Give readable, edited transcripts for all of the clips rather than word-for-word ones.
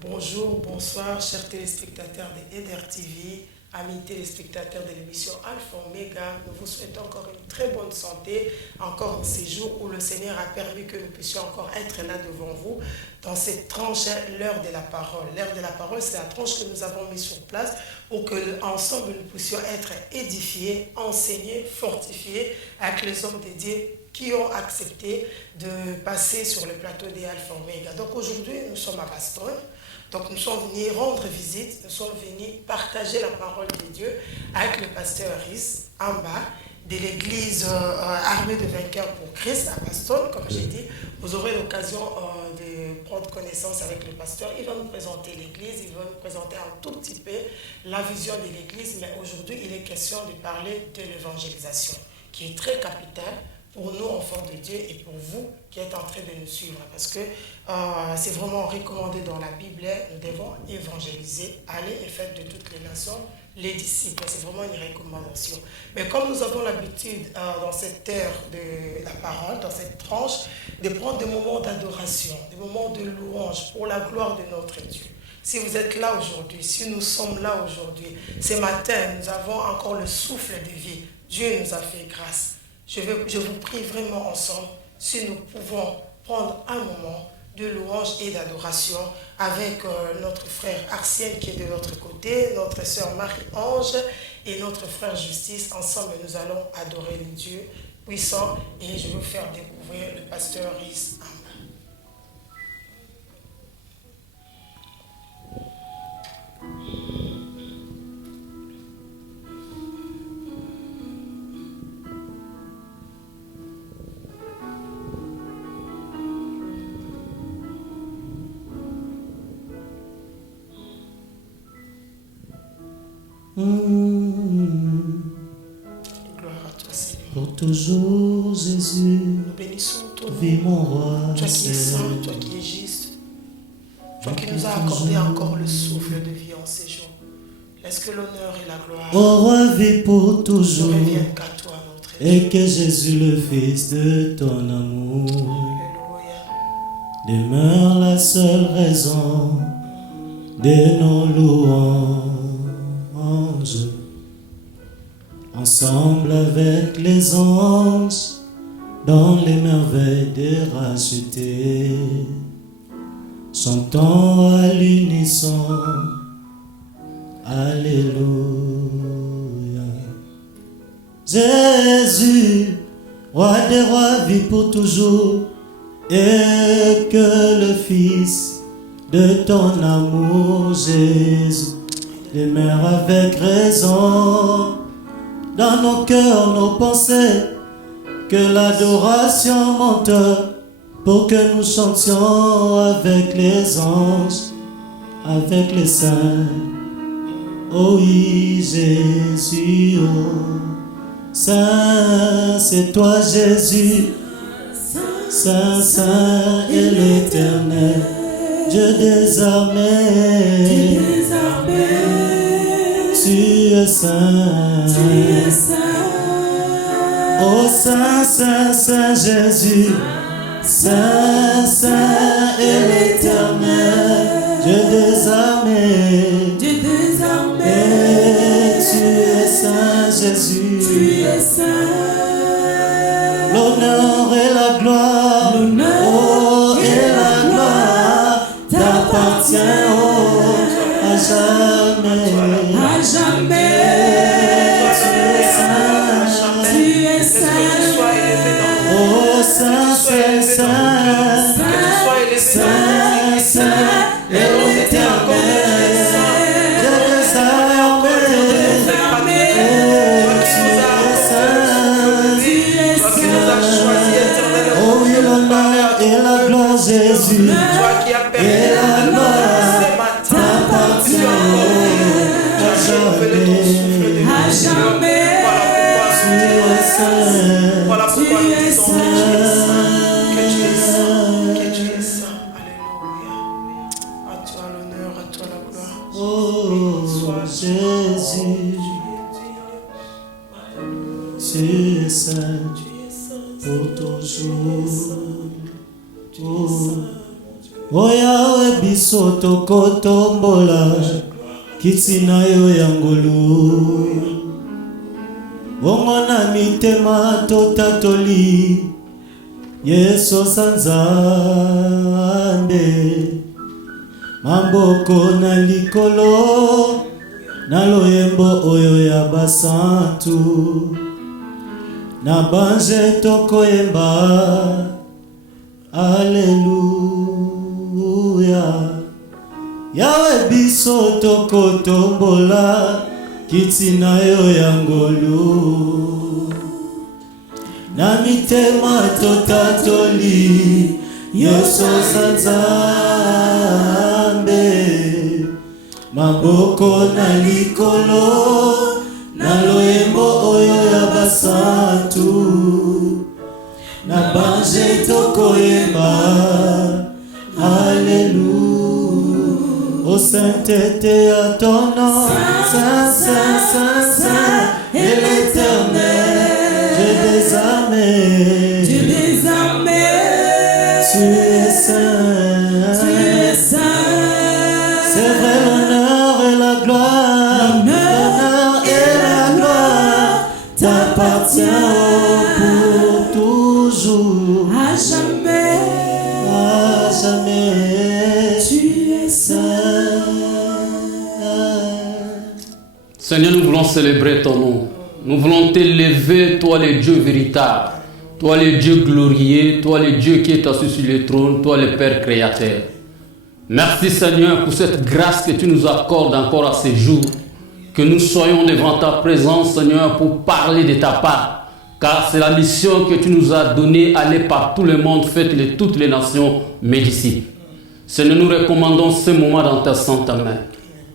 Bonjour, bonsoir, chers téléspectateurs de Eder TV, amis téléspectateurs de l'émission Alpha Omega. Nous vous souhaitons encore une très bonne santé, encore ces jours où le Seigneur a permis que nous puissions encore être là devant vous dans cette tranche, l'heure de la parole. L'heure de la parole, c'est la tranche que nous avons mise sur place pour que ensemble nous puissions être édifiés, enseignés, fortifiés avec les hommes de Dieu qui ont accepté de passer sur le plateau des Alpha Omega. Donc aujourd'hui, nous sommes à Baston. Donc nous sommes venus rendre visite, nous sommes venus partager la parole de Dieu avec le pasteur Rhys en bas de l'église Armée de Vainqueurs pour Christ à Baston. Comme j'ai dit, vous aurez l'occasion de prendre connaissance avec le pasteur. Il va nous présenter l'église, il va nous présenter un tout petit peu la vision de l'église, mais aujourd'hui il est question de parler de l'évangélisation, qui est très capitale pour nous, enfants de Dieu, et pour vous qui êtes en train de nous suivre. Parce que c'est vraiment recommandé dans la Bible, nous devons évangéliser, aller et faire de toutes les nations les disciples. C'est vraiment une recommandation. Mais comme nous avons l'habitude, dans cette heure de la parole, dans cette tranche, de prendre des moments d'adoration, des moments de louange pour la gloire de notre Dieu. Si vous êtes là aujourd'hui, si nous sommes là aujourd'hui, ce matin, nous avons encore le souffle de vie. Dieu nous a fait grâce. Je vous prie vraiment ensemble si nous pouvons prendre un moment de louange et d'adoration avec notre frère Arsène qui est de l'autre côté, notre sœur Marie-Ange et notre frère Justice. Ensemble, nous allons adorer le Dieu puissant et je vais vous faire découvrir le pasteur Rhys. Gloire à toi, Seigneur. Pour toujours, Jésus, Nous bénissons ton vis nom. mon roi. Toi qui es saint, toi qui es juste, toi qui nous as accordé encore le souffle de vie en ces jours. Laisse que l'honneur et la gloire Ô roi, vis pour ne toujours, reviennent qu'à toi, notre Dieu. et que Jésus, le Fils de ton amour, Alléluia. demeure la seule raison de nos louanges. Ensemble avec les anges, dans les merveilles de racheter, chantons à l'unisson, Alléluia. Jésus, roi des rois, vit pour toujours, et que le Fils de ton amour, Jésus, demeure avec raison dans nos cœurs, nos pensées, que l'adoration monte pour que nous chantions avec les anges, avec les saints. Oh oui, Jésus, oh, Saint, c'est toi Jésus, Saint, Saint et l'Éternel, Dieu des armées, tu es saint, oh Saint, Saint, Saint Jésus, Saint, Saint et l'Éternel, Dieu des armées, et tu es saint Jésus, l'honneur et la gloire, oh et la gloire t'appartient, oh, à jamais. Oh Saint, Saint, Saint, Saint, Saint, et l'Éternel, Dieu des armées, oh oui, l'honneur et la gloire, Jésus, et la gloire t'appartient, à jamais. Voilà pourquoi nous disons que tu es saint, que tu es saint. Alléluia. À toi l'honneur, à toi la gloire. Oh Jésus, tu es saint pour toujours. Oh Oyawe biso tokotombola kiti na yo ya ngolu. Bongo na mitema totatoli Yesu sanzambe. Mamboko na likolo na loyembo oyo ya basantu. Na banje tokoyemba Alleluia. Yawe biso tokotombola kiti na yo ya ngolu. Na mitema totatoli Yesu sanzambe. Maboko na likolo na loyembo oyo ya basantu. Na banje tokoyemba Alléluia. Ô sainteté à ton nom, Saint, Saint, Saint, Saint, et l'Éternel, Dieu des armées, Dieu des armées, tu es saint, tu es saint. C'est vrai l'honneur et la gloire, l'honneur et la gloire t'appartient pour toujours, À jamais, à jamais, tu es saint. Seigneur, nous voulons célébrer ton nom. Nous voulons t'élever, toi le Dieu véritable, toi le Dieu glorieux, toi le Dieu qui est assis sur le trône, toi le Père créateur. Merci Seigneur pour cette grâce que tu nous accordes encore à ces jours. Que nous soyons devant ta présence Seigneur pour parler de ta part. Car c'est la mission que tu nous as donnée, aller par tout le monde, faites de toutes les nations mes disciples. Seigneur, nous recommandons ce moment dans ta sainte main.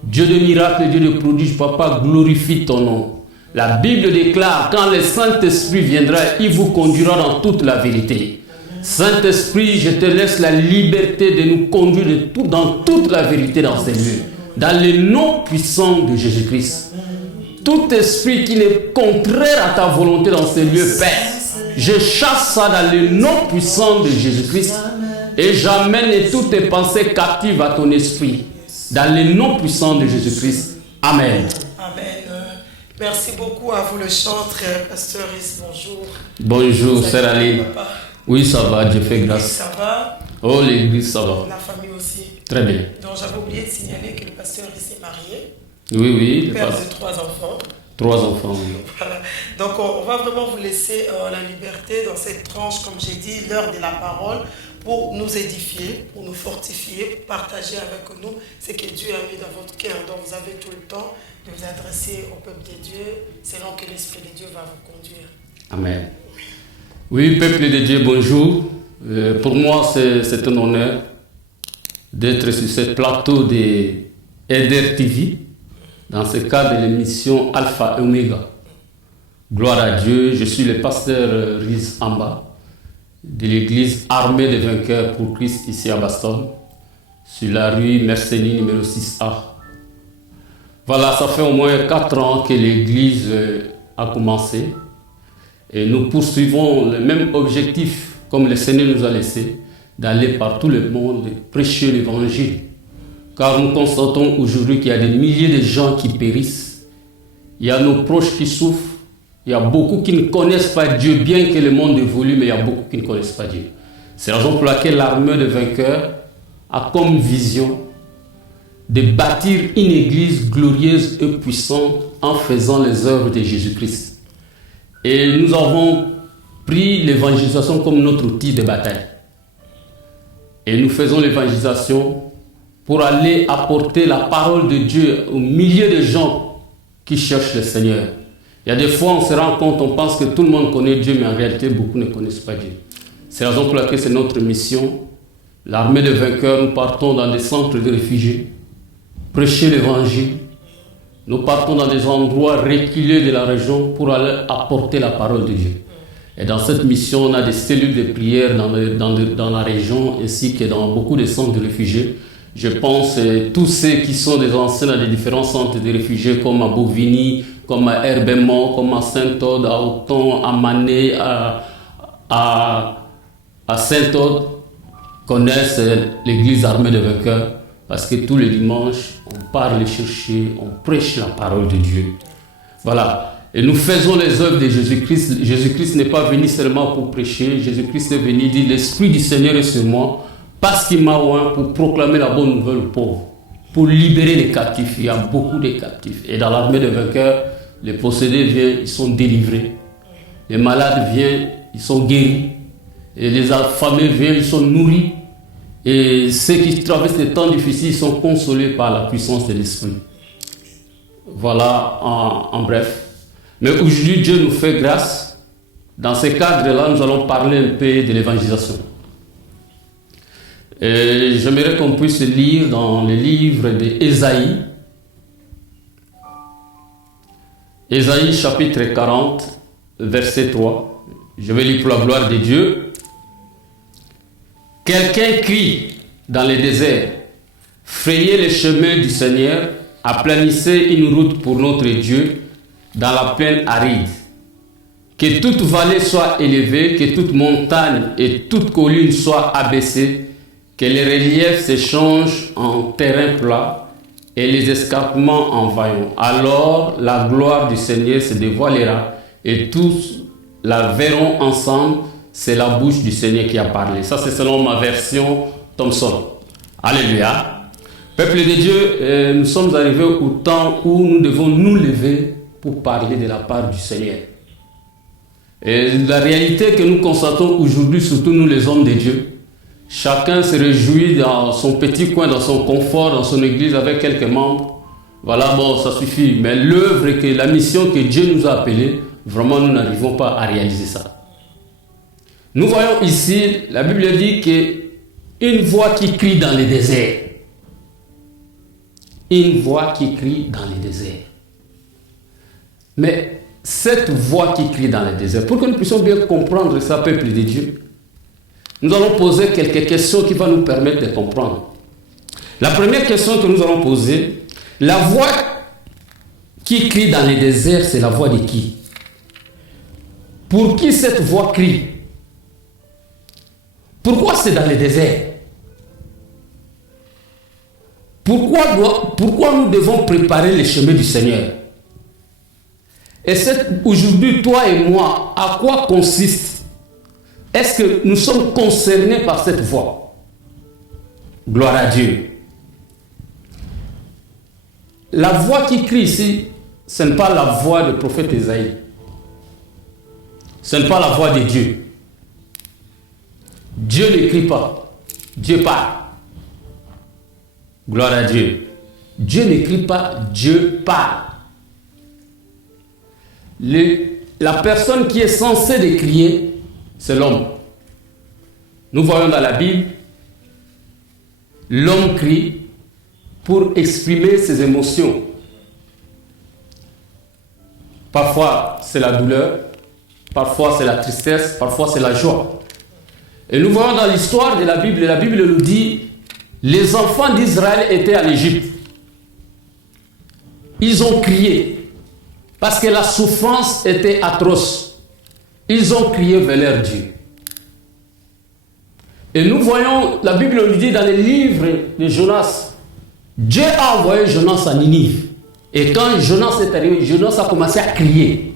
Dieu de miracles, Dieu de prodiges, Papa, glorifie ton nom. La Bible déclare, quand le Saint-Esprit viendra, il vous conduira dans toute la vérité. Saint-Esprit, je te laisse la liberté de nous conduire dans toute la vérité dans ces lieux. Dans le nom puissant de Jésus-Christ. Tout esprit qui est contraire à ta volonté dans ces lieux, Père, je chasse ça dans le nom puissant de Jésus-Christ et j'amène toutes tes pensées captives à ton esprit. Dans le nom puissant de Jésus-Christ. Amen. Amen. Merci beaucoup à vous le chantre, Pasteur Is, bonjour. Bonjour, Sœur Ali. Oui, ça va, Dieu fait grâce. Ça va? Oh, l'église, ça va. La famille aussi. Très bien. Donc j'avais oublié de signaler que le pasteur Is est marié. Oui, oui. Père de 3 enfants. 3 enfants, oui. Voilà. Donc on va vraiment vous laisser la liberté dans cette tranche, comme j'ai dit, l'heure de la parole, pour nous édifier, pour nous fortifier, pour partager avec nous ce que Dieu a mis dans votre cœur. Donc vous avez tout le temps de vous adresser au peuple de Dieu, selon que l'Esprit de Dieu va vous conduire. Amen. Oui, peuple de Dieu, bonjour. Pour moi, c'est un honneur d'être sur ce plateau de EDER TV, dans ce cadre de l'émission Alpha et Omega. Gloire à Dieu, je suis le pasteur Riz Amba, de l'église Armée des Vainqueurs pour Christ ici à Baston, sur la rue Merceni numéro 6A. Voilà, ça fait au moins 4 ans que l'église a commencé et nous poursuivons le même objectif comme le Seigneur nous a laissé, d'aller par tout le monde et prêcher l'évangile. Car nous constatons aujourd'hui qu'il y a des milliers de gens qui périssent, il y a nos proches qui souffrent, il y a beaucoup qui ne connaissent pas Dieu, bien que le monde évolue, mais il y a beaucoup qui ne connaissent pas Dieu. C'est la raison pour laquelle l'armée des vainqueurs a comme vision de bâtir une église glorieuse et puissante en faisant les œuvres de Jésus-Christ. Et nous avons pris l'évangélisation comme notre outil de bataille. Et nous faisons l'évangélisation pour aller apporter la parole de Dieu au milieu de gens qui cherchent le Seigneur. Il y a des fois, on se rend compte, on pense que tout le monde connaît Dieu, mais en réalité, beaucoup ne connaissent pas Dieu. C'est la raison pour laquelle c'est notre mission. L'armée des vainqueurs, nous partons dans des centres de réfugiés, prêcher l'évangile. Nous partons dans des endroits reculés de la région pour aller apporter la parole de Dieu. Et dans cette mission, on a des cellules de prière dans la région, ainsi que dans beaucoup de centres de réfugiés. Je pense tous ceux qui sont des anciens dans les différents centres de réfugiés, comme à Bovigny, comme à Herbemont, comme à Saint-Aude, à Auton, à Mané, à Saint-Aude. connaissent l'église armée de vainqueurs, parce que tous les dimanches, on part les chercher, on prêche la parole de Dieu. Voilà. Et nous faisons les œuvres de Jésus-Christ. Jésus-Christ n'est pas venu seulement pour prêcher. Jésus-Christ est venu dire, l'Esprit du Seigneur est sur moi, parce qu'il m'a oint pour proclamer la bonne nouvelle aux pauvres, pour libérer les captifs. Il y a beaucoup de captifs. Et dans l'armée de vainqueurs, les possédés viennent, ils sont délivrés. Les malades viennent, ils sont guéris. Et les affamés viennent, ils sont nourris. Et ceux qui traversent des temps difficiles, ils sont consolés par la puissance de l'Esprit. Voilà en bref. Mais aujourd'hui, Dieu nous fait grâce. Dans ces cadres-là, nous allons parler un peu de l'évangélisation. Et j'aimerais qu'on puisse lire dans le livre d'Ésaïe. Ésaïe chapitre 40, verset 3. Je vais lire pour la gloire de Dieu. Quelqu'un crie dans le désert, frayez les chemins du Seigneur, aplanissez une route pour notre Dieu dans la plaine aride. Que toute vallée soit élevée, que toute montagne et toute colline soient abaissées, que les reliefs se changent en terrain plat et les escarpements en vaillants. Alors la gloire du Seigneur se dévoilera et tous la verront ensemble. C'est la bouche du Seigneur qui a parlé. Ça, c'est selon ma version Thomson. Alléluia. Peuple de Dieu, nous sommes arrivés au temps où nous devons nous lever pour parler de la part du Seigneur. Et la réalité que nous constatons aujourd'hui, surtout nous les hommes de Dieu, chacun se réjouit dans son petit coin, dans son confort, dans son église avec quelques membres. Voilà, bon, ça suffit. Mais l'œuvre et la mission que Dieu nous a appelée, vraiment, nous n'arrivons pas à réaliser ça. Nous voyons ici, la Bible dit qu'une voix qui crie dans le désert. Une voix qui crie dans le désert. Mais cette voix qui crie dans le désert, pour que nous puissions bien comprendre ça, peuple de Dieu, nous allons poser quelques questions qui vont nous permettre de comprendre. La première question que nous allons poser, la voix qui crie dans le désert, c'est la voix de qui? Pour qui cette voix crie? Pourquoi c'est dans le désert? Pourquoi nous devons préparer les chemins du Seigneur? Et aujourd'hui, toi et moi, à quoi consiste? Est-ce que nous sommes concernés par cette voix? Gloire à Dieu. La voix qui crie ici, ce n'est pas la voix du prophète Ésaïe. Ce n'est pas la voix de Dieu. Dieu ne crie pas. Dieu parle. Gloire à Dieu. Dieu ne crie pas, Dieu parle. La personne qui est censée de crier, c'est l'homme. Nous voyons dans la Bible, l'homme crie pour exprimer ses émotions. Parfois, c'est la douleur, parfois, c'est la tristesse, parfois, c'est la joie. Et nous voyons dans l'histoire de la Bible nous dit, les enfants d'Israël étaient en Égypte. Ils ont crié parce que la souffrance était atroce. Ils ont crié vers leur Dieu. Et nous voyons, la Bible nous dit dans les livres de Jonas, Dieu a envoyé Jonas à Ninive. Et quand Jonas est arrivé, Jonas a commencé à crier.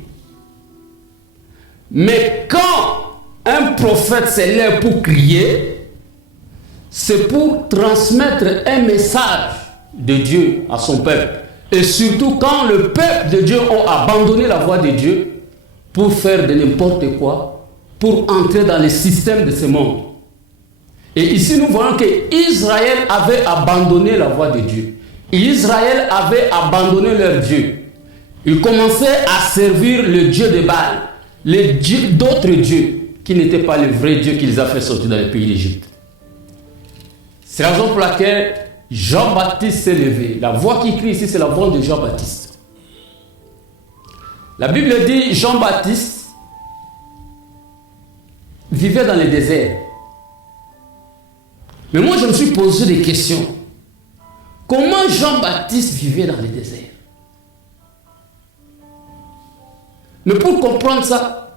Mais quand un prophète s'élève pour crier, c'est pour transmettre un message de Dieu à son peuple. Et surtout quand le peuple de Dieu a abandonné la voie de Dieu pour faire de n'importe quoi, pour entrer dans le système de ce monde. Et ici nous voyons qu'Israël avait abandonné la voie de Dieu. Israël avait abandonné leur Dieu. Ils commençaient à servir le Dieu de Baal, d'autres dieux qui n'étaient pas le vrai Dieu qui les a fait sortir dans le pays d'Égypte. C'est la raison pour laquelle Jean-Baptiste s'est levé. La voix qui crie ici, c'est la voix de Jean-Baptiste. La Bible dit Jean-Baptiste vivait dans le désert. Mais moi, je me suis posé des questions. Comment Jean-Baptiste vivait dans le désert? Mais pour comprendre ça,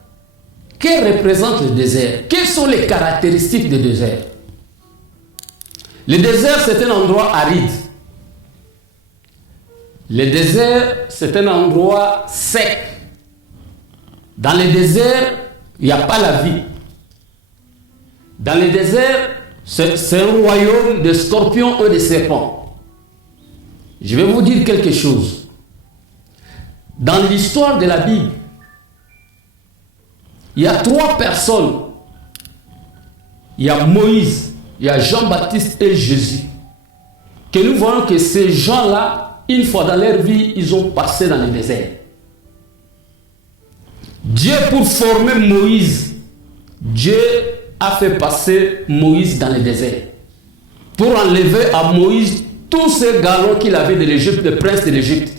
qu'est-ce que représente le désert? Quelles sont les caractéristiques du désert? Le désert, c'est un endroit aride. Le désert, c'est un endroit sec. Dans le désert, il n'y a pas la vie. Dans le désert, c'est un royaume de scorpions et de serpents. Je vais vous dire quelque chose. Dans l'histoire de la Bible, il y a 3 personnes. Il y a Moïse, il y a Jean-Baptiste et Jésus. Que nous voyons que ces gens-là, une fois dans leur vie, ils ont passé dans le désert. Dieu, pour former Moïse, Dieu a fait passer Moïse dans le désert. Pour enlever à Moïse tous ces galons qu'il avait de l'Égypte, le prince de l'Égypte.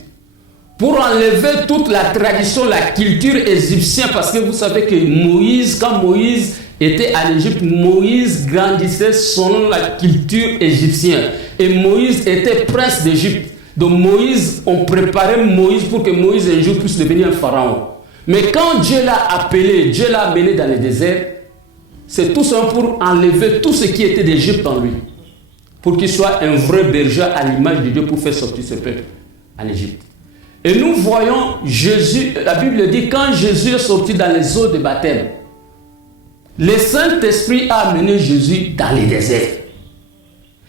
Pour enlever toute la tradition, la culture égyptienne, parce que vous savez que Moïse, quand Moïse était en Égypte, Moïse grandissait selon la culture égyptienne. Et Moïse était prince d'Égypte. Donc Moïse, on préparait Moïse pour que Moïse un jour puisse devenir un pharaon. Mais quand Dieu l'a appelé, Dieu l'a amené dans le désert, c'est tout ça pour enlever tout ce qui était d'Égypte en lui. Pour qu'il soit un vrai berger à l'image de Dieu pour faire sortir ce peuple en Égypte. Et nous voyons Jésus, la Bible dit, quand Jésus est sorti dans les eaux de baptême, le Saint-Esprit a amené Jésus dans les déserts.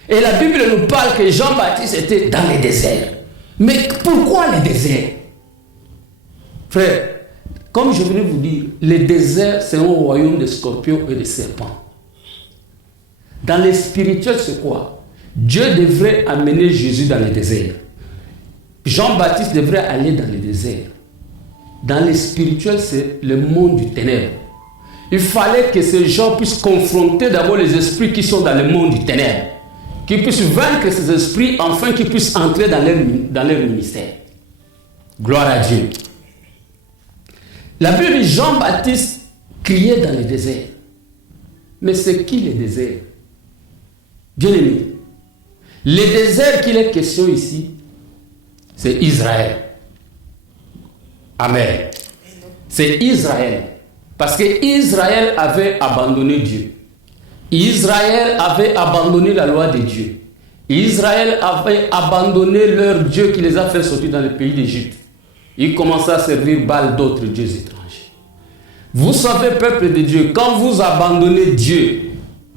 Et la Bible nous parle que Jean-Baptiste était dans les déserts. Mais pourquoi les déserts? Frère, comme je voulais vous dire, les déserts, c'est un royaume de scorpions et de serpents. Dans les spirituels, c'est quoi? Dieu devrait amener Jésus dans les déserts. Jean-Baptiste devrait aller dans le désert. Dans les spirituels, c'est le monde du ténèbre. Il fallait que ces gens puissent confronter d'abord les esprits qui sont dans le monde du ténèbre. Qu'ils puissent vaincre ces esprits, enfin qu'ils puissent entrer dans leur ministère. Gloire à Dieu. La Bible dit Jean-Baptiste criait dans le désert. Mais c'est qui le désert? Bien aimé, le désert qu'il est question ici, c'est Israël. Amen. C'est Israël. Parce que Israël avait abandonné Dieu. Israël avait abandonné la loi de Dieu. Israël avait abandonné leur Dieu qui les a fait sortir dans le pays d'Égypte. Ils commençaient à servir Baal, d'autres dieux étrangers. Vous savez, peuple de Dieu, quand vous abandonnez Dieu,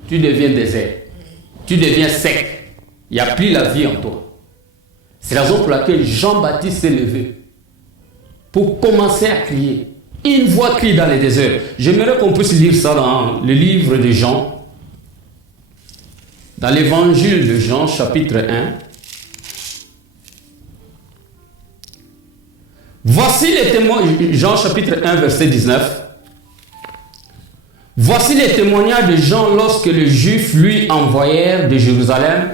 tu deviens désert. Tu deviens sec. Il n'y a plus la vie en toi. C'est la raison pour laquelle Jean-Baptiste s'est levé pour commencer à crier. Une voix crie dans les déserts. J'aimerais qu'on puisse lire ça dans le livre de Jean. Dans l'évangile de Jean, chapitre 1. Voici les témoignages, Jean chapitre 1, verset 19. Voici les témoignages de Jean lorsque les Juifs lui envoyèrent de Jérusalem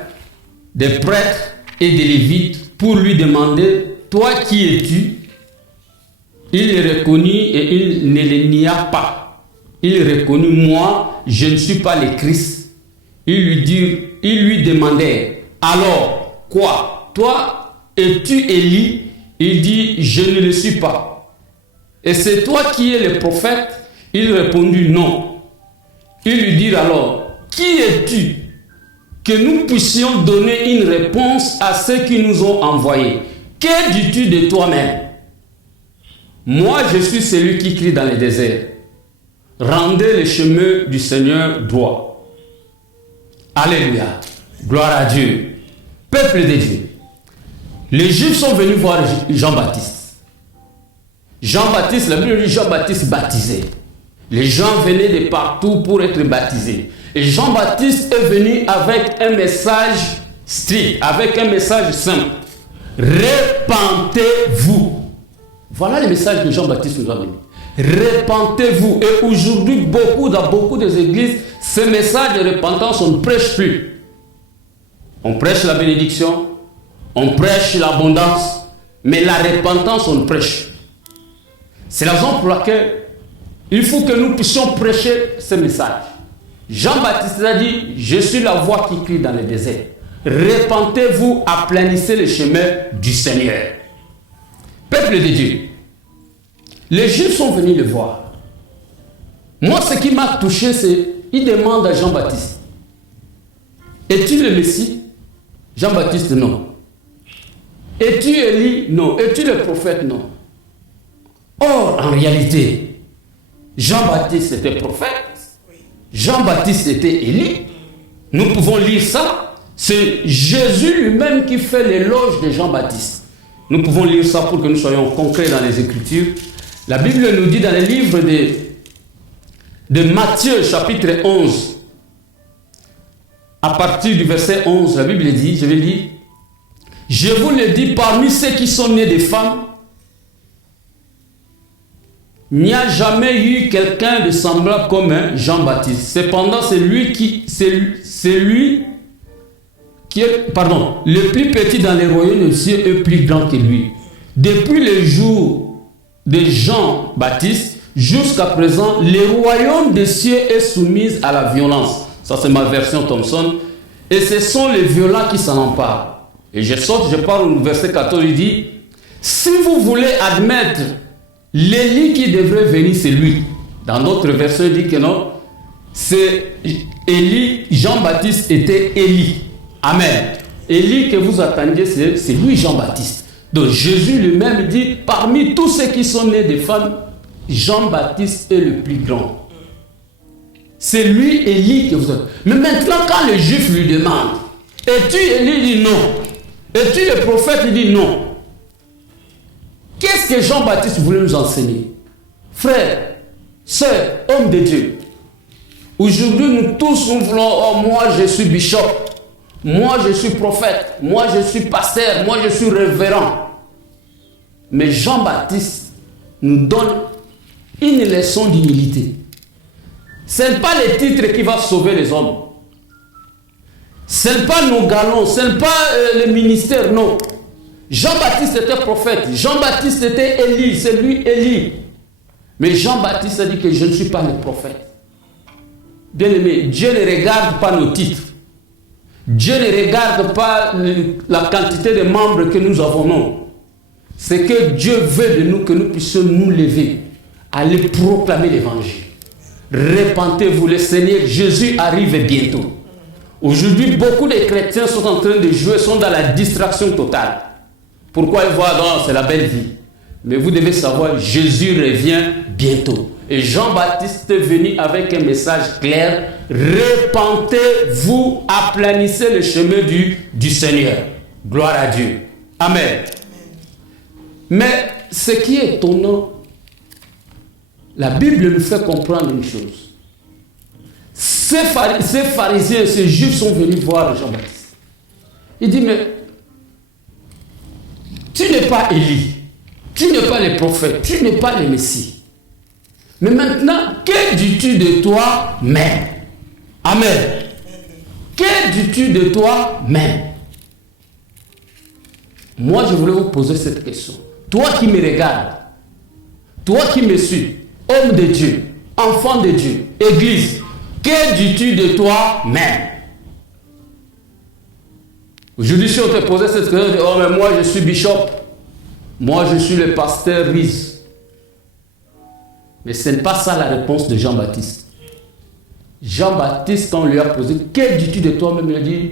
des prêtres et des Lévites pour lui demander, toi qui es-tu? Il les reconnut et il ne les nia pas. Il reconnut, moi, je ne suis pas le Christ. Ils lui demandèrent, alors, quoi? Toi, es-tu Élie? Il dit, je ne le suis pas. Et c'est toi qui es le prophète? Il répondit, non. Ils lui dirent alors, qui es-tu? Que nous puissions donner une réponse à ceux qui nous ont envoyés. Que dis-tu de toi-même? Moi, je suis celui qui crie dans les déserts. Rendez le chemin du Seigneur droit. Alléluia. Gloire à Dieu. Peuple de Dieu. Les Juifs sont venus voir Jean-Baptiste. Jean-Baptiste, la Bible dit Jean-Baptiste baptisé. Les gens venaient de partout pour être baptisés. Et Jean-Baptiste est venu avec un message strict, avec un message simple. Repentez-vous. Voilà le message que Jean-Baptiste nous a donné. Repentez-vous. Et aujourd'hui, dans beaucoup des églises, ce message de repentance, on ne prêche plus. On prêche la bénédiction, on prêche l'abondance, mais la repentance, on ne prêche. C'est la raison pour laquelle il faut que nous puissions prêcher ce message. Jean-Baptiste a dit, je suis la voix qui crie dans le désert. Repentez-vous, aplanissez le chemin du Seigneur. Peuple de Dieu, les Juifs sont venus le voir. Moi, ce qui m'a touché, c'est qu'ils demandent à Jean-Baptiste, es-tu le Messie? Jean-Baptiste, non. Es-tu Élie? Non. Es-tu le prophète? Non. Or, en réalité, Jean-Baptiste était prophète. Jean-Baptiste était Élie. Nous pouvons lire ça. C'est Jésus lui-même qui fait l'éloge de Jean-Baptiste. Nous pouvons lire ça pour que nous soyons concrets dans les Écritures. La Bible nous dit dans le livre de Matthieu, chapitre 11, à partir du verset 11, la Bible dit, je vais lire, « Je vous le dis, parmi ceux qui sont nés des femmes, il n'y a jamais eu quelqu'un de semblable comme un Jean-Baptiste. Cependant, c'est lui qui est, le plus petit dans les royaumes de Dieu est plus grand que lui. Depuis le jour de Jean-Baptiste jusqu'à présent, le royaume des cieux est soumis à la violence. » Ça, c'est ma version Thomson. Et ce sont les violents qui s'en emparent. Et je parle au verset 14, il dit, « Si vous voulez admettre l'Élie qui devrait venir, c'est lui. » Dans d'autres versions, il dit que non. C'est Élie, Jean-Baptiste était Élie. Amen. Élie que vous attendiez, c'est lui Jean-Baptiste. Donc Jésus lui-même dit, parmi tous ceux qui sont nés des femmes, Jean-Baptiste est le plus grand. C'est lui Élie que vous avez. Mais maintenant, quand le juif lui demande, es-tu Élie? Il dit non. Es-tu le prophète? Il dit non. Qu'est-ce que Jean-Baptiste voulait nous enseigner? Frères, sœurs, hommes de Dieu, aujourd'hui nous tous nous voulons, oh moi je suis bishop, moi je suis prophète, moi je suis pasteur, moi je suis révérend. Mais Jean-Baptiste nous donne une leçon d'humilité. Ce n'est pas les titres qui vont sauver les hommes. Ce n'est pas nos galons, ce n'est pas le ministère, non. Jean-Baptiste était prophète, Jean-Baptiste était Élie, c'est lui Élie. Mais Jean-Baptiste a dit que je ne suis pas le prophète. Bien aimé, Dieu ne regarde pas nos titres. Dieu ne regarde pas la quantité de membres que nous avons, non. C'est que Dieu veut de nous que nous puissions nous lever, aller proclamer l'évangile. Repentez-vous, le Seigneur Jésus arrive bientôt. Aujourd'hui, beaucoup de chrétiens sont en train de jouer, sont dans la distraction totale. Pourquoi ils voient, non, c'est la belle vie. Mais vous devez savoir, Jésus revient bientôt. Et Jean-Baptiste est venu avec un message clair. Repentez-vous, aplanissez le chemin du Seigneur. Gloire à Dieu. Amen. Mais ce qui est étonnant, la Bible nous fait comprendre une chose. Ces pharisiens, ces juifs sont venus voir Jean-Baptiste. Il dit, mais tu n'es pas Élie, tu n'es pas le prophète, tu n'es pas le Messie. Mais maintenant, que dis-tu de toi-même? Amen. Que dis-tu de toi-même? Moi, je voulais vous poser cette question. Toi qui me regardes, toi qui me suis, homme de Dieu, enfant de Dieu, église, que dis-tu de toi-même? Aujourd'hui, si on te posait cette question, oh mais moi je suis bishop, moi je suis le pasteur Riz. Mais ce n'est pas ça la réponse de Jean-Baptiste. Jean-Baptiste, quand on lui a posé, que dis-tu de toi-même? Il a dit,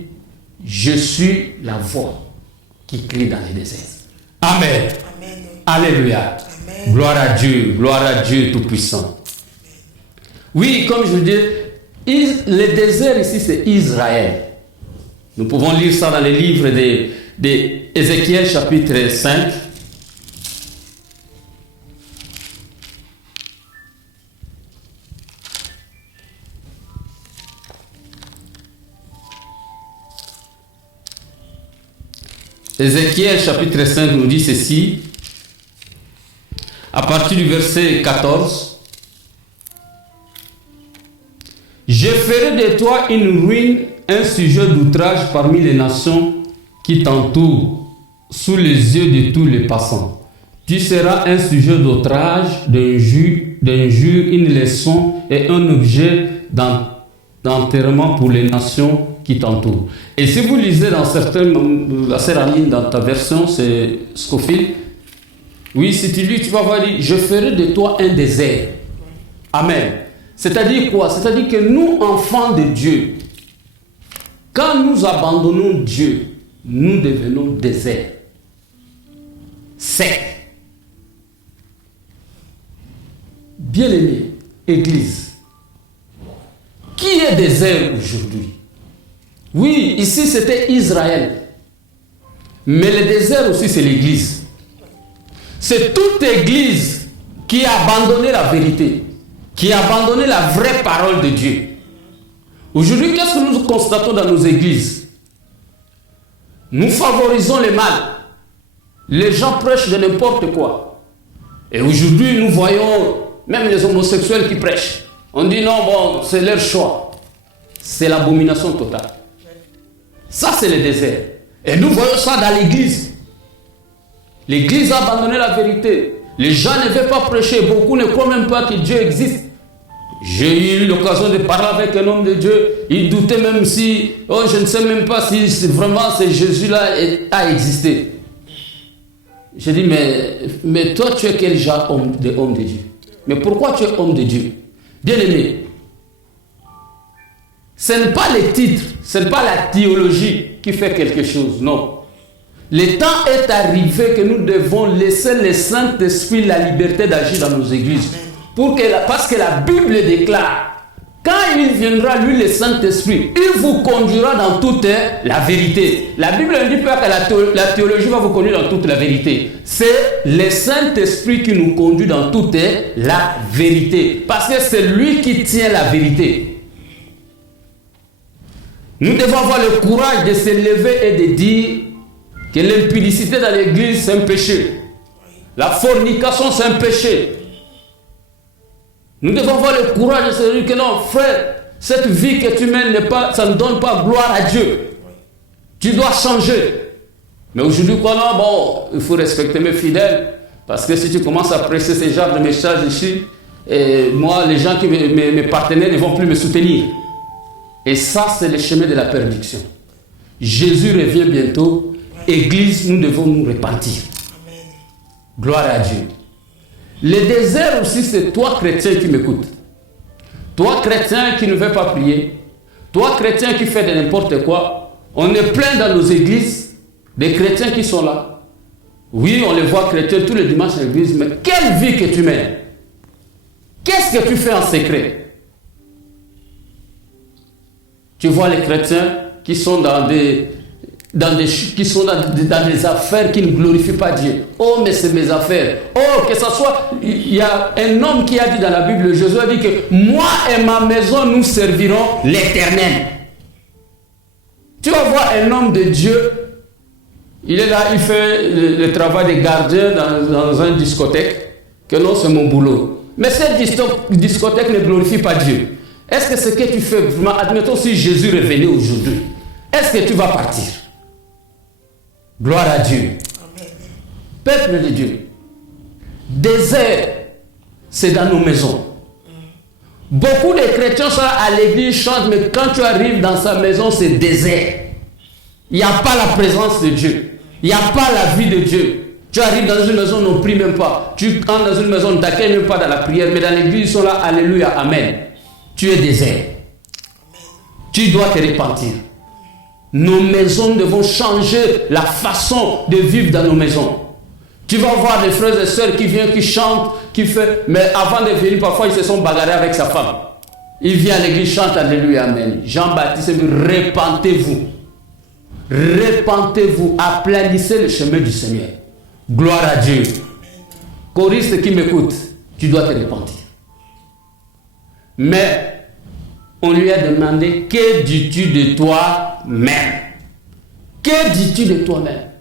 je suis la voix qui crie dans les déserts. Amen. Amen. Alléluia. Amen. Gloire à Dieu Tout-Puissant. Oui, comme je vous dis, le désert ici c'est Israël. Nous pouvons lire ça dans les livres d'Ézéchiel chapitre 5. Ézéchiel chapitre 5 nous dit ceci, à partir du verset 14. Je ferai de toi une ruine, un sujet d'outrage parmi les nations qui t'entourent, sous les yeux de tous les passants. Tu seras un sujet d'outrage, d'injure, une leçon et un objet d'enterrement pour les nations qui t'entourent. Et si vous lisez dans certaines, la Séramine, dans ta version, c'est Scofield, oui, si tu lis, tu vas voir, je ferai de toi un désert. Amen. C'est-à-dire quoi? C'est-à-dire que nous, enfants de Dieu, Quand nous abandonnons Dieu, nous devenons déserts, secs. Bien-aimés, Église, qui est désert aujourd'hui? Oui, ici c'était Israël. Mais le désert aussi c'est l'Église. C'est toute Église qui a abandonné la vérité, qui a abandonné la vraie parole de Dieu. Aujourd'hui, qu'est-ce que nous constatons dans nos églises? Nous favorisons le mal. Les gens prêchent de n'importe quoi. Et aujourd'hui, nous voyons même les homosexuels qui prêchent. On dit non, bon, c'est leur choix. C'est l'abomination totale. Ça, c'est le désert. Et nous voyons ça dans l'église. L'église a abandonné la vérité. Les gens ne veulent pas prêcher. Beaucoup ne croient même pas que Dieu existe. J'ai eu l'occasion de parler avec un homme de Dieu. Il doutait même si, oh, je ne sais même pas si vraiment ce Jésus-là a existé. J'ai dit, mais toi, tu es quel genre de homme de Dieu? Mais pourquoi tu es homme de Dieu? Bien-aimé, ce n'est pas les titres, ce n'est pas la théologie qui fait quelque chose, non. Le temps est arrivé que nous devons laisser le Saint-Esprit la liberté d'agir dans nos églises. Parce que la Bible déclare, quand il viendra, lui, le Saint-Esprit, il vous conduira dans toute la vérité. La Bible ne dit pas que la théologie va vous conduire dans toute la vérité. C'est le Saint-Esprit qui nous conduit dans toute la vérité. Parce que c'est lui qui tient la vérité. Nous devons avoir le courage de se lever et de dire que l'impudicité dans l'église, c'est un péché. La fornication, c'est un péché. Nous devons avoir le courage de se dire que non, frère, cette vie que tu mènes, ça ne donne pas gloire à Dieu. Tu dois changer. Mais aujourd'hui, quoi, non, bon, il faut respecter mes fidèles. Parce que si tu commences à presser ce genre de messages ici, et moi, les gens qui mes partenaires ne vont plus me soutenir. Et ça, c'est le chemin de la perdition. Jésus revient bientôt. Église, nous devons nous repentir. Amen. Gloire à Dieu. Le désert aussi, c'est toi, chrétien, qui m'écoutes. Toi, chrétien, qui ne veut pas prier. Toi, chrétien, qui fait de n'importe quoi. On est plein dans nos églises des chrétiens qui sont là. Oui, on les voit chrétiens tous les dimanches à l'église, mais quelle vie que tu mènes? Qu'est-ce que tu fais en secret? Tu vois les chrétiens qui sont dans des affaires qui ne glorifient pas Dieu. Oh, mais c'est mes affaires. Oh, que ça soit... Il y a un homme qui a dit dans la Bible, Jésus a dit que moi et ma maison, nous servirons l'Éternel. Tu vas voir un homme de Dieu, il est là, il fait le travail de gardien dans une discothèque, que non, c'est mon boulot. Mais cette discothèque ne glorifie pas Dieu. Est-ce que ce que tu fais vraiment, admettons si Jésus revenait aujourd'hui, est-ce que tu vas partir? Gloire à Dieu. Amen. Peuple de Dieu, désert, c'est dans nos maisons. Beaucoup de chrétiens sont à l'église, chantent, mais quand tu arrives dans sa maison, c'est désert. Il n'y a pas la présence de Dieu. Il n'y a pas la vie de Dieu. Tu arrives dans une maison, on ne prie même pas. Tu entres dans une maison, on ne t'accueille même pas dans la prière, mais dans l'église, ils sont là, alléluia, amen. Tu es désert. Tu dois te repentir. Nos maisons devront changer la façon de vivre dans nos maisons. Tu vas voir des frères et sœurs qui viennent, qui chantent, qui font... Mais avant de venir, parfois, ils se sont bagarrés avec sa femme. Il vient à l'église, chante, alléluia, amen. Jean-Baptiste dit, repentez-vous. Repentez-vous, aplanissez le chemin du Seigneur. Gloire à Dieu. Choriste qui m'écoute, tu dois te repentir. Mais on lui a demandé, que dis-tu de toi-même? Que dis-tu de toi-même?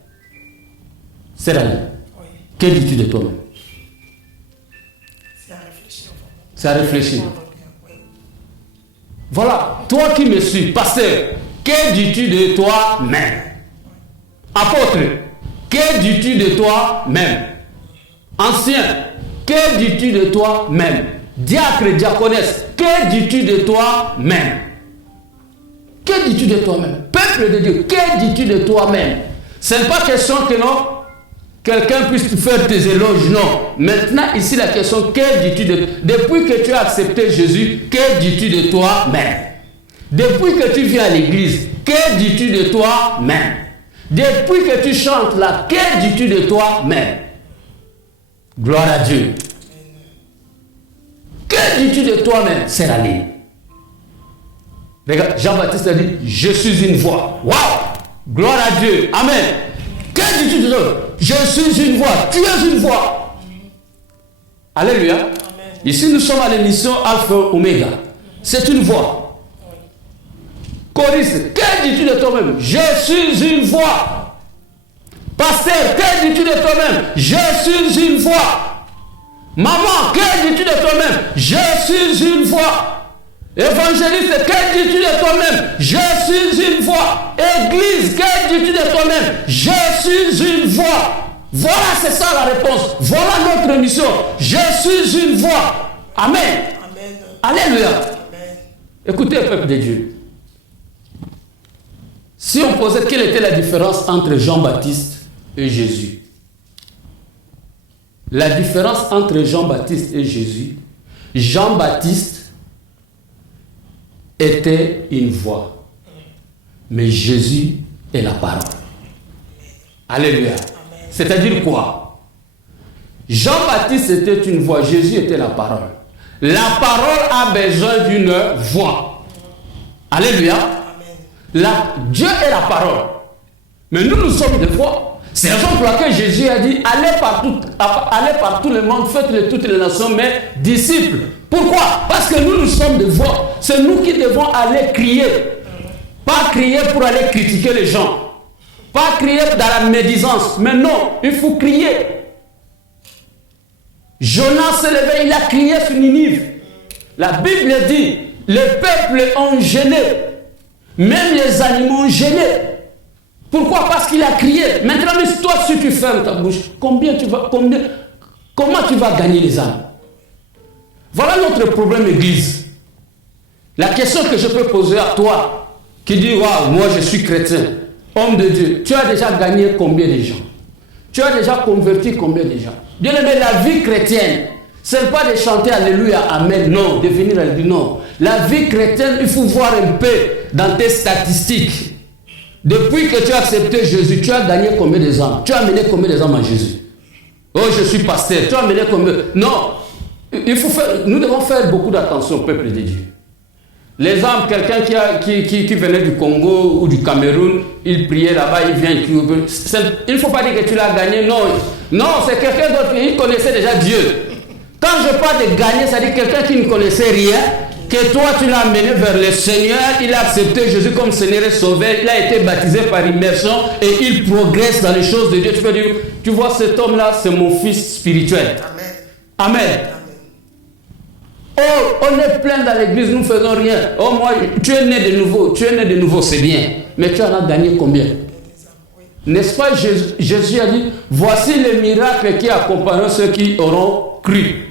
C'est la vie. Oui. Que dis-tu de toi-même? C'est à réfléchir. C'est à réfléchir. Oui. Voilà, toi qui me suis, pasteur, que dis-tu de toi-même? Apôtre, que dis-tu de toi-même? Ancien, que dis-tu de toi-même? Diacre, diaconesse, que dis-tu de toi-même? Que dis-tu de toi-même? Peuple de Dieu, que dis-tu de toi-même? Ce n'est pas question que non, quelqu'un puisse te faire tes éloges, non. Maintenant, ici, la question, que dis-tu de... Depuis que tu as accepté Jésus, que dis-tu de toi-même? Depuis que tu viens à l'église, Que dis-tu de toi-même? Depuis que tu chantes là, que dis-tu de toi-même? Gloire à Dieu. Que dis-tu de toi-même? C'est la ligne. Regarde, Jean-Baptiste a dit, je suis une voix. Waouh! Gloire à Dieu. Amen. Que dis-tu de toi? Je suis une voix. Tu es une voix. Alléluia. Amen. Ici, nous sommes à l'émission Alpha Omega. C'est une voix. Choriste, que dis-tu de toi-même? Je suis une voix. Pasteur, que dis-tu de toi-même? Je suis une voix. Maman, que dis-tu de toi-même? Je suis une voix. Évangéliste, que dis-tu de toi-même? Je suis une voix. Église, que dis-tu de toi-même? Je suis une voix. Voilà, c'est ça la réponse. Voilà notre mission. Je suis une voix. Amen. Amen. Alléluia. Amen. Écoutez, peuple de Dieu. Si on posait quelle était la différence entre Jean-Baptiste et Jésus? La différence entre Jean-Baptiste et Jésus, Jean-Baptiste était une voix, mais Jésus est la parole. Alléluia. C'est-à-dire quoi? Jean-Baptiste était une voix, Jésus était la parole. La parole a besoin d'une voix. Alléluia. Dieu est la parole. Mais nous sommes des voix. C'est la raison pour laquelle Jésus a dit, allez par tout le monde, faites-le toutes les nations, mais disciples. Pourquoi? Parce que nous sommes des voix. C'est nous qui devons aller crier. Pas crier pour aller critiquer les gens. Pas crier dans la médisance. Mais non, il faut crier. Jonas s'est levé, il a crié sur Ninive. La Bible dit, les peuples ont gêné. Même les animaux ont gêné. Pourquoi? Parce qu'il a crié. Maintenant, mais toi, si tu fermes ta bouche, comment tu vas gagner les âmes? Voilà notre problème, Église. La question que je peux poser à toi, qui dit, waouh, moi je suis chrétien, homme de Dieu, tu as déjà gagné combien de gens? Tu as déjà converti combien de gens? Bien aimé, la vie chrétienne, ce n'est pas de chanter Alléluia, Amen, non, de venir à l'église, non. La vie chrétienne, il faut voir un peu dans tes statistiques. Depuis que tu as accepté Jésus, tu as gagné combien de âmes? Tu as amené combien de âmes à Jésus? Oh, je suis pasteur. Tu as amené combien? Non. Nous devons faire beaucoup d'attention au peuple de Dieu. Les âmes, quelqu'un qui venait du Congo ou du Cameroun, il priait là-bas, il vient, il ne faut pas dire que tu l'as gagné, non. Non, c'est quelqu'un d'autre, il connaissait déjà Dieu. Quand je parle de gagner, ça dit quelqu'un qui ne connaissait rien, que toi tu l'as amené vers le Seigneur, il a accepté Jésus comme Seigneur et Sauveur, il a été baptisé par immersion et il progresse dans les choses de Dieu. Tu peux dire, tu vois cet homme-là, c'est mon fils spirituel. Amen. Amen. Oh, on est plein dans l'église, nous ne faisons rien. Oh, moi, tu es né de nouveau, c'est bien. Mais tu en as gagné combien? N'est-ce pas, Jésus a dit, voici les miracles qui accompagneront ceux qui auront cru.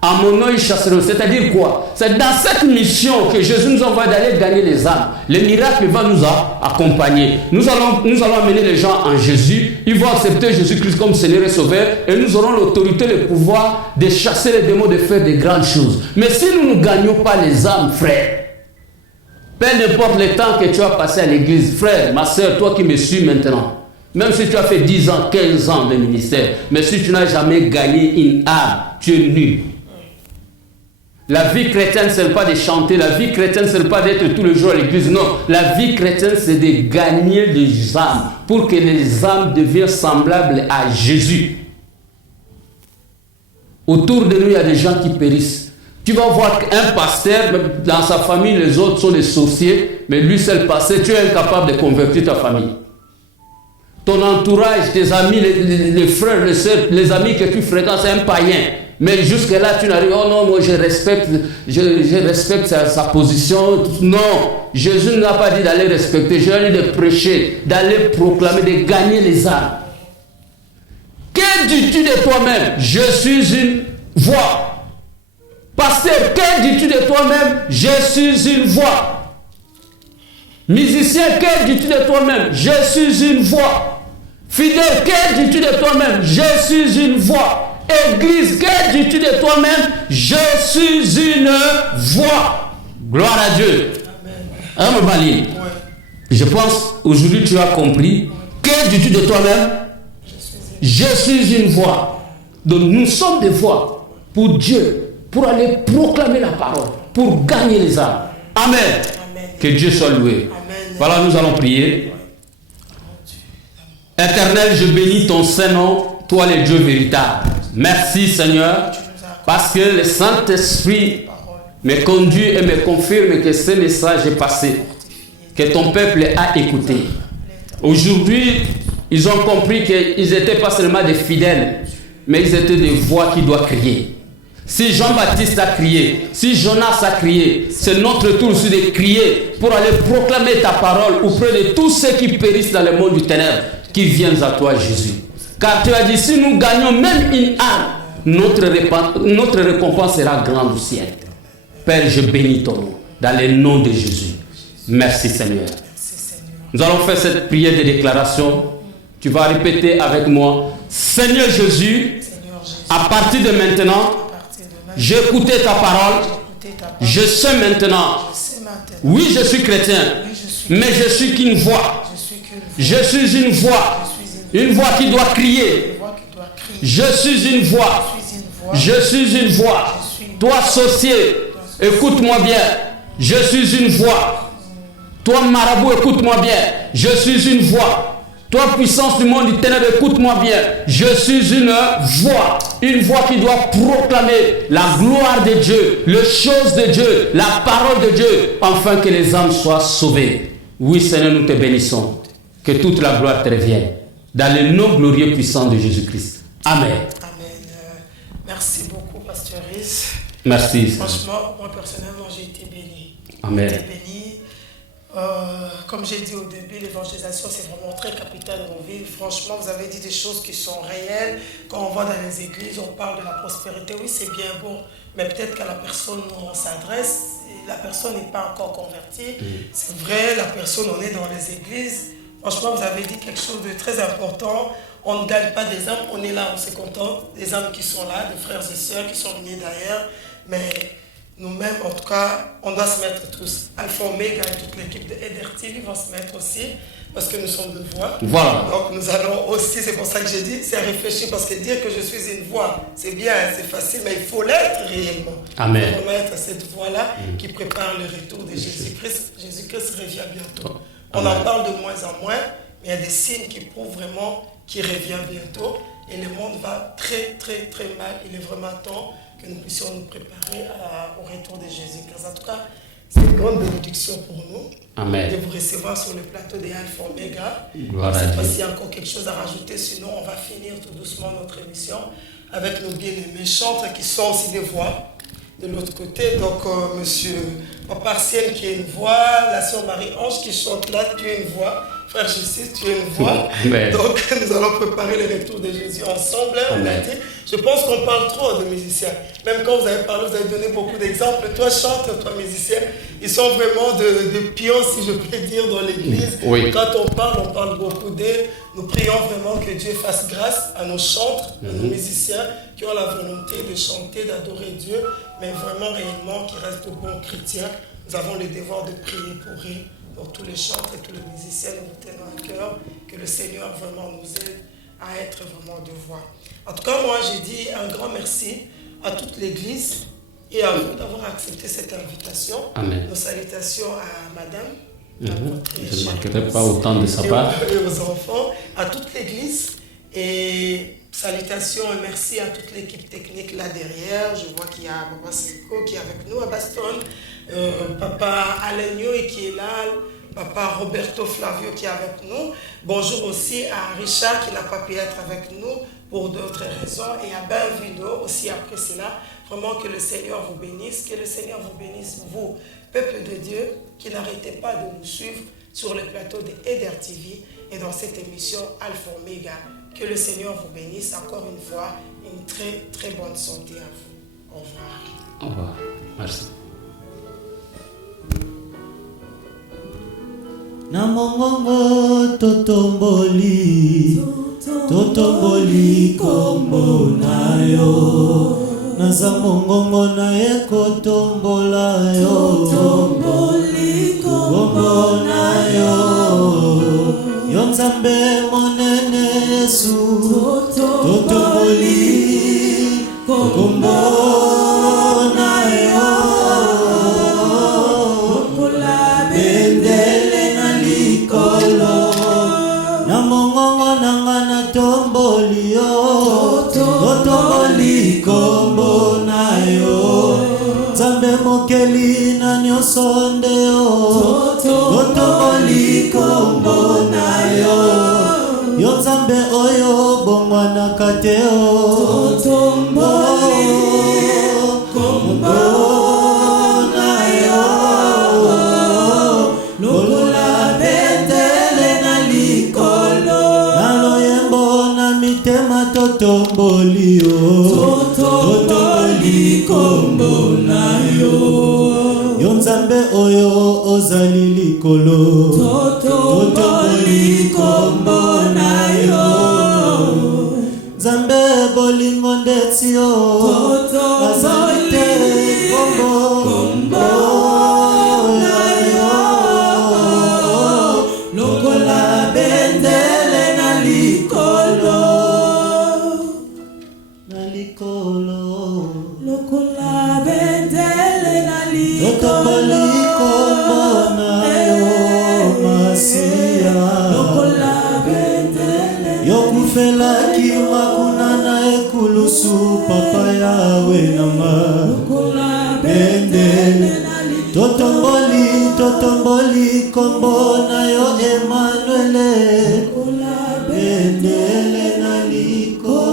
En mon nom, ils chasseront. C'est-à-dire quoi? C'est dans cette mission que Jésus nous envoie d'aller gagner les âmes. Les miracles vont nous accompagner. Nous allons amener les gens en Jésus. Ils vont accepter Jésus-Christ comme Seigneur et Sauveur. Et nous aurons l'autorité, le pouvoir de chasser les démons, de faire de grandes choses. Mais si nous ne gagnons pas les âmes, frère, peu importe le temps que tu as passé à l'église, frère, ma soeur, toi qui me suis maintenant, même si tu as fait 10 ans, 15 ans de ministère, mais si tu n'as jamais gagné une âme, tu es nul. La vie chrétienne, ce n'est pas de chanter. La vie chrétienne, ce n'est pas d'être tous les jours à l'église. Non, la vie chrétienne, c'est de gagner des âmes pour que les âmes deviennent semblables à Jésus. Autour de nous, il y a des gens qui périssent. Tu vas voir un pasteur, dans sa famille, les autres sont des sorciers, mais lui, c'est le pasteur. Tu es incapable de convertir ta famille. Ton entourage, tes amis, les frères, les sœurs, les amis que tu fréquentes, c'est un païen. Mais jusque-là, tu n'arrives, oh non, moi je respecte sa position. Non, Jésus n'a pas dit d'aller respecter, Jésus a dit de prêcher, d'aller proclamer, de gagner les âmes. Que dis-tu de toi-même? Je suis une voix. Pasteur, que dis-tu de toi-même? Je suis une voix. Musicien, que dis-tu de toi-même? Je suis une voix. Fidèle, que dis-tu de toi-même? Je suis une voix. Église, que dis-tu de toi-même? Je suis une voix. Gloire à Dieu. Amen. Je pense aujourd'hui tu as compris. Que dis-tu de toi-même? Je suis une voix. Donc nous sommes des voix pour Dieu, pour aller proclamer la parole, pour gagner les âmes. Amen. Amen. Que Dieu soit loué. Amen. Voilà, nous allons prier. Éternel, je bénis ton Saint-Nom, toi le Dieu véritable. Merci Seigneur, parce que le Saint-Esprit me conduit et me confirme que ce message est passé, que ton peuple a écouté. Aujourd'hui, ils ont compris qu'ils n'étaient pas seulement des fidèles, mais ils étaient des voix qui doivent crier. Si Jean-Baptiste a crié, si Jonas a crié, c'est notre tour aussi de crier pour aller proclamer ta parole auprès de tous ceux qui périssent dans le monde du ténèbre, qui viennent à toi Jésus. Car tu as dit, si nous gagnons même une âme, notre récompense sera grande au ciel. Père, je bénis ton nom, dans le nom de Jésus. Merci Seigneur. Nous allons faire cette prière de déclaration. Tu vas répéter avec moi. Seigneur Jésus, à partir de maintenant, j'ai écouté ta parole. Je sais maintenant. Oui, je suis chrétien, mais je suis qu'une voix. Je suis une voix qui doit crier. Je suis une voix. Je suis une voix. Toi, sorcier, écoute-moi bien. Je suis une voix. Toi, marabout, écoute-moi bien. Je suis une voix. Toi, puissance du monde du ténèbre, écoute-moi bien. Je suis une voix qui doit proclamer la gloire de Dieu, les choses de Dieu, la parole de Dieu, afin que les âmes soient sauvées. Oui, Seigneur, nous te bénissons. Que toute la gloire te revienne. Dans le nom glorieux puissant de Jésus-Christ. Amen. Amen. Merci beaucoup, Pasteur Rhys. Merci. Franchement, moi personnellement, j'ai été béni. Amen. J'ai été béni. Comme j'ai dit au début, l'évangélisation, c'est vraiment très capital dans nos vies. Franchement, vous avez dit des choses qui sont réelles. Quand on va dans les églises, on parle de la prospérité. Oui, c'est bien beau, mais peut-être qu'à la personne où on s'adresse, la personne n'est pas encore convertie. C'est vrai, la personne, on est dans les églises. Franchement, vous avez dit quelque chose de très important. On ne gagne pas des âmes, on est là, on s'est content. Des âmes qui sont là, des frères et sœurs qui sont venus d'ailleurs. Mais nous-mêmes, en tout cas, on doit se mettre tous. Alpha Omega et toute l'équipe de EDRTV vont se mettre aussi, parce que nous sommes deux voix. Voilà. Donc nous allons aussi, c'est pour ça que j'ai dit, c'est réfléchir, parce que dire que je suis une voix, c'est bien, c'est facile, mais il faut l'être réellement. Amen. Il faut être cette voix-là qui prépare le retour de Jésus-Christ. Jésus-Christ revient bientôt. On en parle de moins en moins, mais il y a des signes qui prouvent vraiment qu'il revient bientôt. Et le monde va très, très, très mal. Il est vraiment temps que nous puissions nous préparer au retour de Jésus-Christ. En tout cas, c'est une grande bénédiction pour nous. Amen. De vous recevoir sur le plateau des Alpha Omega. Gloire Je ne sais à pas Dieu. s'il y a encore quelque chose à rajouter, sinon on va finir tout doucement notre émission avec nos bien-aimés chantres qui sont aussi des voix. De l'autre côté, donc monsieur Papa Arsène qui est une voix, la sœur Marie-Ange qui chante là, tu es une voix. Frère Justice, tu es une voix. Amen. Donc nous allons préparer le retour de Jésus ensemble. Hein, on a dit. Je pense qu'on parle trop de musiciens. Même quand vous avez parlé, vous avez donné beaucoup d'exemples. Toi chante, toi musicien. Ils sont vraiment de pions, si je peux dire, dans l'église. Oui. Quand on parle beaucoup d'eux. Nous prions vraiment que Dieu fasse grâce à nos chantres, à nos musiciens qui ont la volonté de chanter, d'adorer Dieu, mais vraiment réellement qui restent de bons chrétiens. Nous avons le devoir de prier pour eux, pour tous les chantres et tous les musiciens. Nous vous tenons à cœur que le Seigneur vraiment nous aide à être vraiment de voix. En tout cas, moi, j'ai dit un grand merci à toute l'Église et à vous d'avoir accepté cette invitation. Amen. Nos salutations à Madame. Je ne manquerai pas autant de sa part. Et aux enfants, à toute l'Église. Et salutations et merci à toute l'équipe technique là derrière. Je vois qu'il y a Papa Seko qui est avec nous à Baston, Papa Alenio qui est là, Papa Roberto Flavio qui est avec nous. Bonjour aussi à Richard qui n'a pas pu être avec nous pour d'autres raisons. Et à Benvido aussi après cela. Vraiment que le Seigneur vous bénisse, que le Seigneur vous bénisse, vous, peuple de Dieu, qui n'arrêtez pas de nous suivre sur le plateau de EDRTV et dans cette émission Alpha Omega. Que le Seigneur vous bénisse encore une fois. Une très très bonne santé à vous. Au revoir. Au revoir. Merci. Namongongo totomboli kombo na yo naza mongongo na ye kotombola yo kombo na yo yo nzambe monene Yesu totomboli kombo na yo lokola bendele na likolo na mongongo nanga na tomboli yo totomboli kombo na yo nzambe mokeli na nyonso nde yo totomboli kombo na yo yo nzambe oyo bongwanaka te yo totomboli kombo na yo lokola bendele na likolo na loyembo na mitema totomboli yo totomboli kombo na yo yo nzambe oyo ozali likolo totomboli kombo na yo nzambe bolingo ndeti yo azali te kombo na yo lokola bendele na likolo lokola bendele na likolo kombo na yo Masia lokola bendele yokufelaki makuna na ekulusu papa yawe nama lokola bendele totomboli kombo na yo Emmanuel lokola bendele na likolo